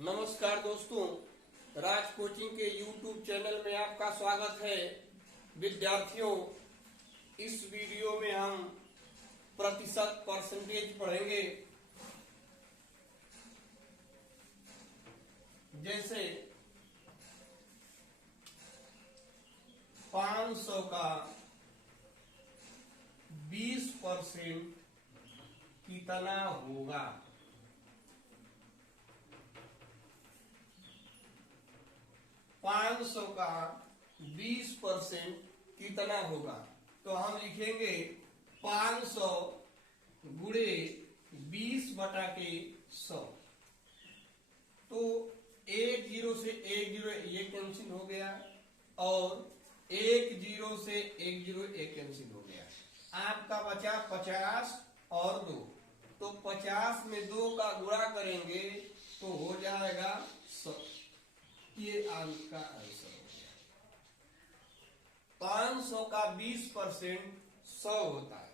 नमस्कार दोस्तों, राज कोचिंग के YouTube चैनल में आपका स्वागत है। विद्यार्थियों, इस वीडियो में हम प्रतिशत परसेंटेज पढ़ेंगे। जैसे 500 का 20% कितना होगा। 500 का 20% कितना होगा, तो हम लिखेंगे 500 गुणे 20/100। तो एक जीरो से एक जीरो ये कैंसिल हो गया और एक जीरो से एक जीरो एक कैंसिल हो गया। आपका बचा 50 और 2। तो 50 में 2 का गुणा करेंगे तो हो जाएगा 100। ये आपका आंसर हो गया। 500 का 20% 100 होता है।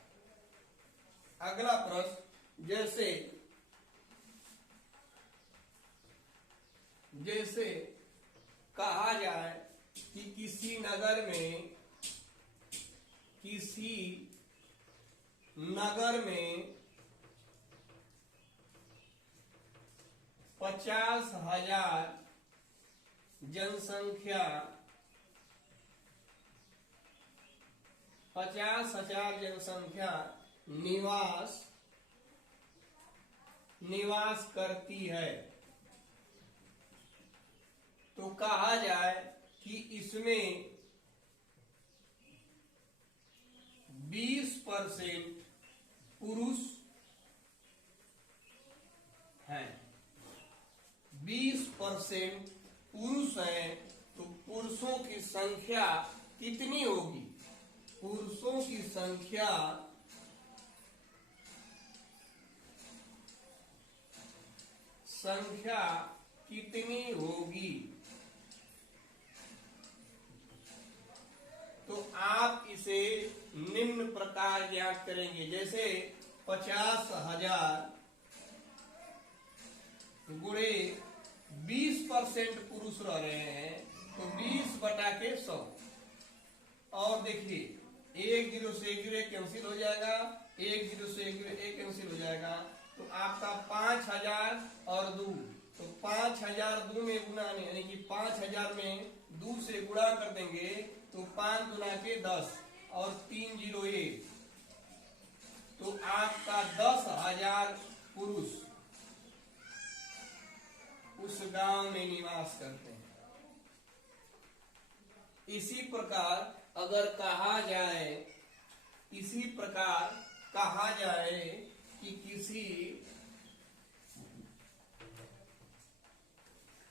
अगला प्रश्न, जैसे कहा जाए कि किसी नगर में 50,000 जनसंख्या 50,000 जनसंख्या निवास करती है। तो कहा जाए कि इसमें 20% पुरुष हैं। 20% पुरुष हैं, तो पुरुषों की संख्या कितनी होगी? पुरुषों की संख्या कितनी होगी? तो आप इसे निम्न प्रकार ज्ञात करेंगे। जैसे 50,000 गुणे 20% पुरुष रह रहे हैं, तो 20/100। और देखिए, एक जीरो से एक जीरो कैंसिल हो जाएगा, एक जीरो से एक जीरो एक कैंसिल हो जाएगा। तो आपका 5,000 और 2, तो 5,000 2 में गुणा नहीं, यानी कि 5,000 में 2 से गुणा कर देंगे तो 5 गुना के 10 और 3 जीरो 1। तो आपका 10,000 पुरुष उस गांव में निवास करते हैं। इसी प्रकार अगर कहा जाए कि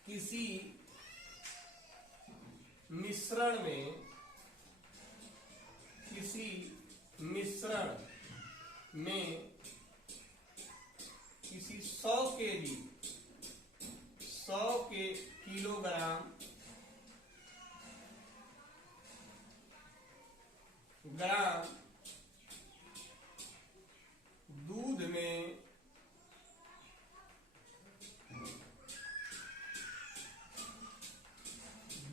किसी मिश्रण में किसी 100 के किलोग्राम दूध में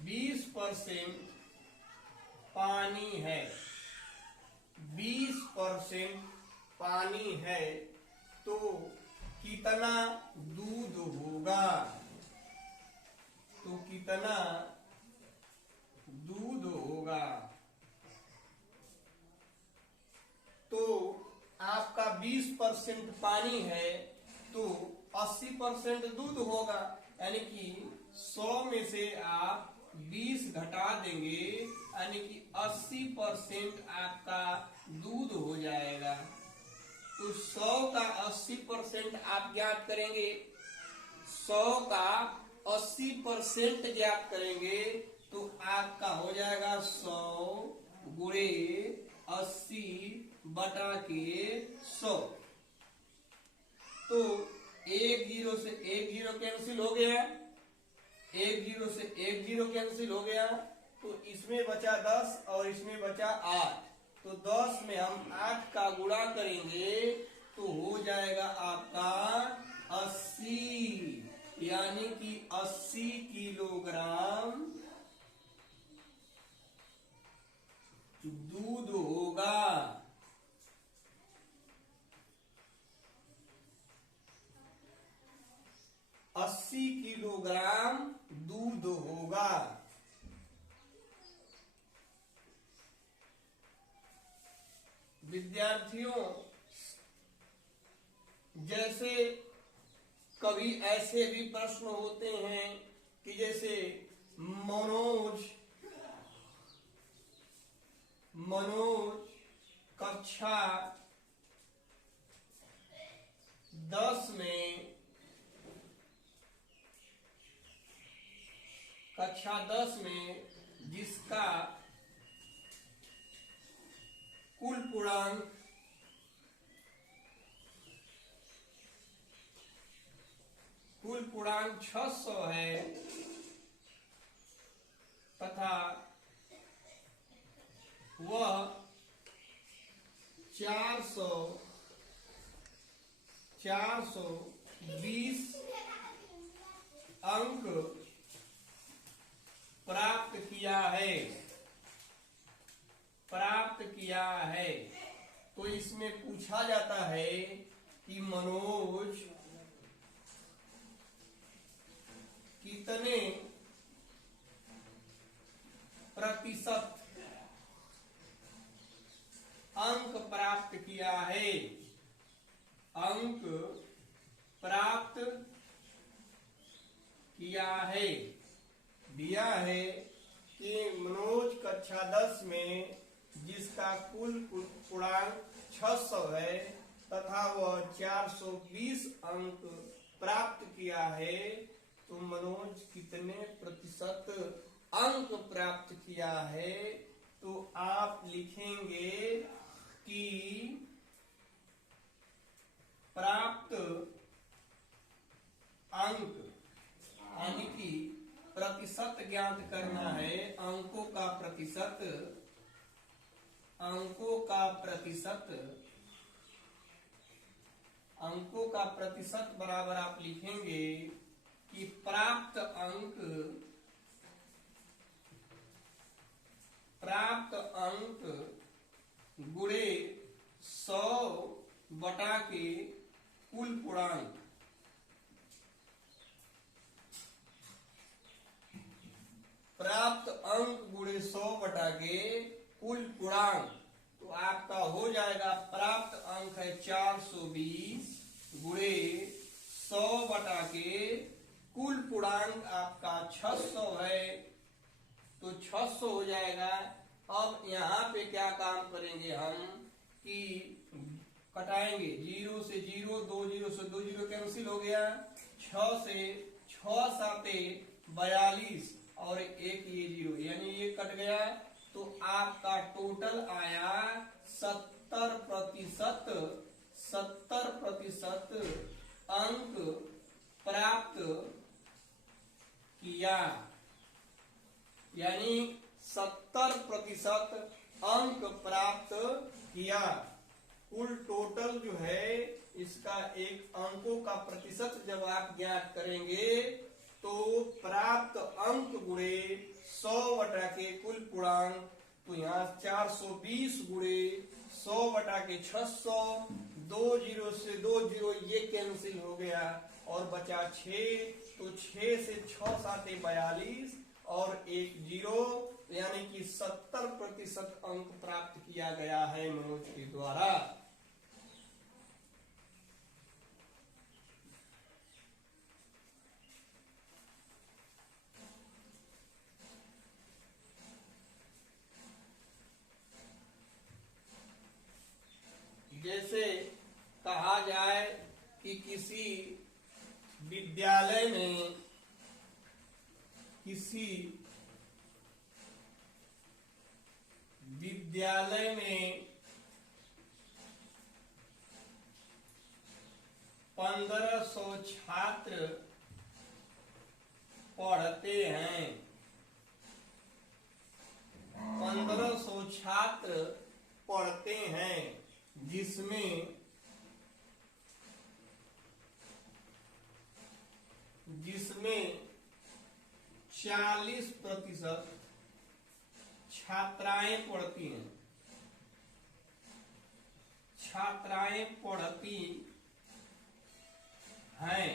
20% पानी है, 20% पानी है, तो कितना दूध होगा? तो कितना दूध होगा? तो आपका 20% पानी है, तो 80% दूध होगा। यानी कि 100 में से आप 20 घटा देंगे, यानी कि 80% आपका दूध हो जाएगा। तो 100 का 80% आप ज्ञात करेंगे। 100 का 80% ज्ञात करेंगे तो आपका हो जाएगा 100 गुणे 80/100। तो एक जीरो से एक जीरो कैंसिल हो गया, एक जीरो से एक जीरो कैंसिल हो गया, तो इसमें बचा 10 और इसमें बचा 8। तो 10 में हम 8 का गुणा करेंगे तो हो जाएगा आपका 80। यानी कि 80 किलोग्राम दूध होगा। 80 किलोग्राम दूध होगा। विद्यार्थियों, जैसे कभी ऐसे भी प्रश्न होते हैं कि जैसे मनोज कक्षा 10 में जिसका कुल पूर्णांक 600 है तथा वह 420 अंक प्राप्त किया है। तो इसमें पूछा जाता है कि मनोज कितने प्रतिशत अंक प्राप्त किया है। दिया है कि मनोज कक्षा 10 में जिसका कुल पूर्णांक 600 है तथा वह 420 अंक प्राप्त किया है, तो मनोज कितने प्रतिशत अंक प्राप्त किया है। तो आप लिखेंगे कि प्राप्त अंक, यानी कि प्रतिशत ज्ञात करना है। अंकों का प्रतिशत बराबर आप लिखेंगे कि प्राप्त अंक गुणे 100 बटा के कुल पूर्णांक। प्राप्त अंक गुणे 100 बटा के कुल पूर्णांक। तो आपका हो जाएगा, प्राप्त अंक है 420 गुणे 100 बटा के कुल पूर्णांक आपका 600 है, तो 600 हो जाएगा। अब यहाँ पे क्या काम करेंगे हम कि कटाएंगे, 0 से 0, 2 0 से 2 0 कैंसिल हो गया, 6 से 6 साते 42 और एक ये 0, यानी ये कट गया। तो आपका टोटल आया 70% अंक प्राप्त किया, यानी 70% अंक प्राप्त किया। कुल टोटल जो है इसका एक अंकों का प्रतिशत जब आप ज्ञात करेंगे तो प्राप्त अंक गुणे 100 बटा के कुल पूर्णांक। तो यहाँ 420 गुणे 100 बटा के 600, 2 0 से 2 0 ये कैंसिल हो गया और बचा 6। तो 6 से 6 साते 42 और एक 0, यानी कि 70% अंक प्राप्त किया गया है मनोज के द्वारा। जैसे कहा जाए कि किसी विद्यालय में 1500 छात्र पढ़ते हैं। 1500 छात्र पढ़ते हैं, जिसमें 40% छात्राएं पढ़ती हैं, छात्राएं पढ़ती हैं,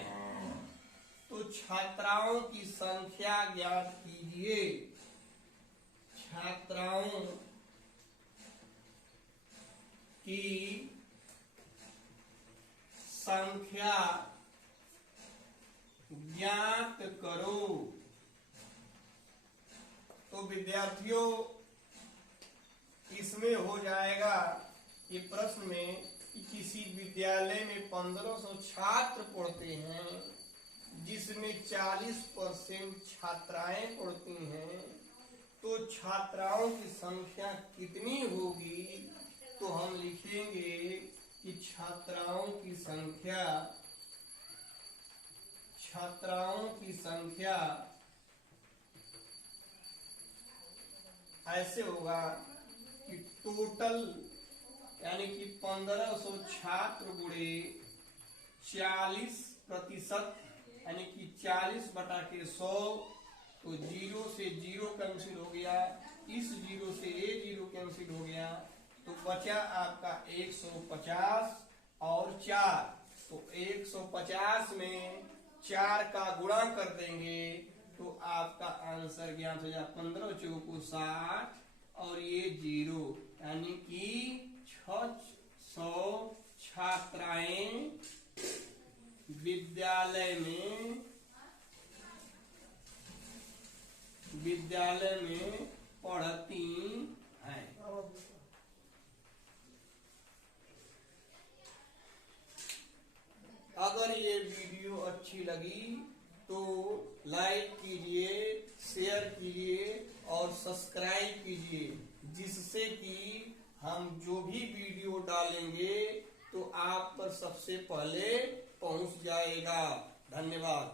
तो छात्राओं की संख्या ज्ञात कीजिए। छात्राओं की संख्या ज्ञात करो। तो विद्यार्थियों, इसमें हो जाएगा ये प्रश्न में कि किसी विद्यालय में 1500 छात्र पढ़ते हैं, जिसमें 40% छात्राएं पढ़ती हैं, तो छात्राओं की संख्या कितनी होगी? तो हम लिखेंगे कि छात्राओं की संख्या ऐसे होगा कि टोटल यानी कि 1500 छात्र गुणे 40% यानी कि 40/100। तो 0 से 0 कैंसिल हो गया, इस 0 से ये 0 कैंसिल हो गया, तो बचा आपका 150 और 4। तो 150 में 4 का गुणा कर देंगे तो आपका आंसर ज्ञात हो जाए 15 चौको 60 और ये 0, यानी कि 600 छात्राएं विद्यालय में पढ़ती हैं। अगर ये वीडियो अच्छी लगी तो लाइक कीजिए, शेयर कीजिए और सब्सक्राइब कीजिए, जिससे कि हम जो भी वीडियो डालेंगे तो आप पर सबसे पहले पहुंच जाएगा। धन्यवाद।